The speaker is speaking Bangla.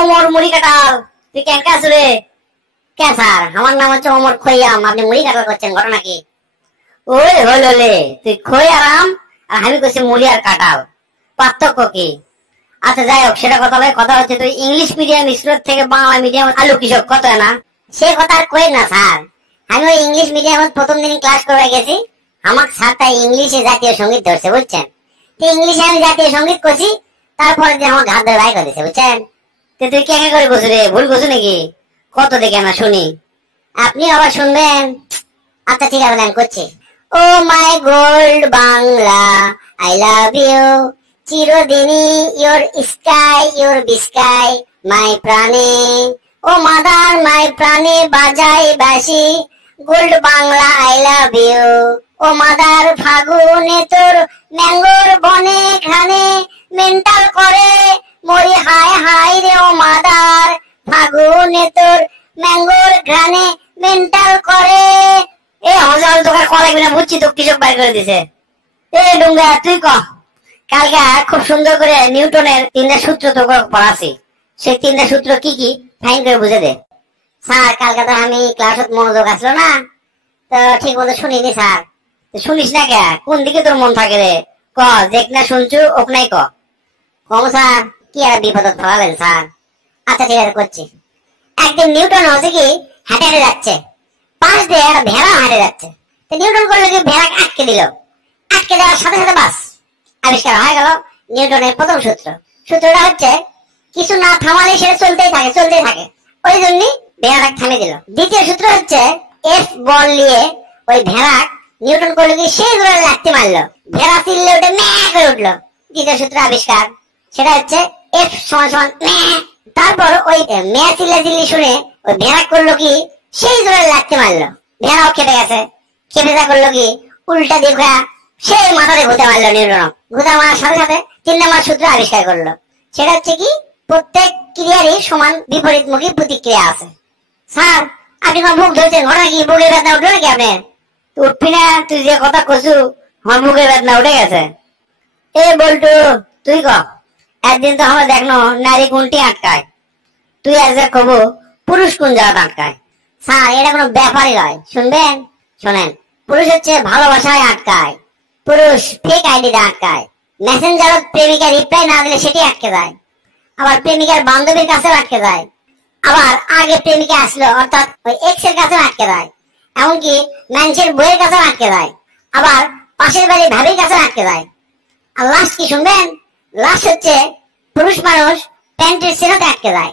ওমর মুড়ি কাটাল, তুই কেন কাজ রে? কে স্যার, আমার নাম হচ্ছে ওমর খৈয়াম, আপনি মুড়ি কাটাল করছেন, ঘটনা কি? ওই হলো লে, তুই খই আরাম আর আমি করছি মুড়ি আর কাটাল, পার্থক্য কি? আচ্ছা যাই হোক, সেটা কথা নয়। কথা হচ্ছে তুই ইংলিশ মিডিয়াম স্কুল থেকে বাংলা মিডিয়াম আলু কৃষক কত না, সে কথা আর কই না স্যার। আমি ওই ইংলিশ মিডিয়াম প্রথম দিন ক্লাস করে গেছি, আমার স্যারটা ইংলিশে জাতীয় সঙ্গীত ধরছে, বুঝছেন? তো ইংলিশে আমি জাতীয় সঙ্গীত করছি, তারপরে যে আমার ঘাট ধরে বাই করে দিচ্ছে, বুঝছেন? তো তুই কে করে করছো রে, ভুল করছো নাকি? কত দেখে আমরা শুনি, আপনি আবার শুনবেন? আচ্ছা ঠিক আছে, আমি করছি। ও my gold Bangla, I love you, চিরদিনই ইয়োর স্কাই, ইয়োর বিস্কাই, মাই প্রাণে, ও মাদার মাই প্রাণে বাজাই বাসি, gold Bangla I love you, ও মাদার ফাগুনে তোর ম্যাঙ্গোর বনে ঘানে মেন্টাল করে মরি হায় হায় রে, ও মাদার ফাগুনে তোর ম্যাঙ্গোর ঘানে মেন্টাল করে। এ হজাল তোকার কল লাগবে না, বুঝছি তো কৃষক বাই করে দিছে। এ ডুঙ্গা তুই ক, কালকে খুব সুন্দর করে নিউটনের 3টা সূত্র তো পড়াছি, সেই 3টা সূত্র কি কি ফাইন করে বুঝে দে। স্যার কালকে তো আমি ক্লাসত মনোযোগ আসলো না, তো ঠিক মতো শুনিনি স্যার। শুনিস না কে, কোন দিকে তোর মন থাকে রে? ক, দেখ না শুনছু ওক নাই ক। কম স্যার, কি আর বিপদত ফেলালেন স্যার। আচ্ছা ঠিক আছে করছি। একদিন নিউটন হচ্ছে কি হেঁটে হেঁটে যাচ্ছে, পাশ দিয়ে একটা ভেড়া হেঁটে যাচ্ছে। তো নিউটন করলো কি ভেড়া আটকে দিল, আটকে দেওয়ার সাথে সাথে বাস আবিষ্কার হয়ে গেল নিউটনের প্রথম সূত্র। সূত্রটা হচ্ছে কিছু না থামালে সেটা চলতেই থাকে চলতেই থাকে, ওই জন্যই ভেড়াটাকে থামিয়ে দিল। দ্বিতীয় সূত্র হচ্ছে এফ বল নিয়ে ওই ভেড়া নিউটন করলো কি সেই জোরে লাথি মারলো, ভেড়া চিল্লে উঠে ম্যাঁ করে উঠলো। দ্বিতীয় সূত্র আবিষ্কার, সেটা হচ্ছে এফ সমান সমান ম্যাঁ। তারপর ওই ম্যাঁ চিল্লা চিল্লি শুনে ওই ভেড়া করলো কি সেই জোরে লাথি মারলো, ভেড়াও খেপে গেছে। খেপে যা করলো কি উল্টা দিয়ে সেই মাথাতে ঘুতে মারলো নিউটন। ঘুতে মারার সাথে সাথে 3 নম্বর সূত্র আবিষ্কার করলো, সেটা হচ্ছে কি প্রত্যেক ক্রিয়ারই সমান বিপরীতমুখী প্রতিক্রিয়া আছে। স্যার আপনি আমার মুখ ধরছেন, ঘটনা কি বুকের বেদনা উঠলো নাকি আপনার? উঠবি না, তুই যে কথা কছু আমার মুখের বেদনা উঠে গেছে। এ বল্টু তুই ক, একদিন তো আমরা দেখলো নারী কোনটি আটকায়, তুই আর যে কব পুরুষ কোন জায়গা আটকায়। স্যার এটা কোনো ব্যাপারই নয়, শুনবেন? শোনেন, পুরুষ হচ্ছে ভালোবাসায় আটকায়, পুরুষ ফেক আইডিতে আটকায়, মেসেঞ্জারত প্রেমিকা রিপ্লাই না দিলে সেটি আটকে যায়, আবার প্রেমিকার বান্ধবীর কাছেও আটকে যায়, আবার আগে প্রেমিকা আসলো অর্থাৎ ওই এক্স এর কাছেও আটকে যায়, এমনকি মানুষের বইয়ের কাছেও আটকে যায়, আবার পাশের বাড়ির ভাবির কাছেও আটকে যায়। আর লাস্ট কি শুনবেন? লাস্ট হচ্ছে পুরুষ মানুষ প্যান্টের সেরাতে আটকে যায়।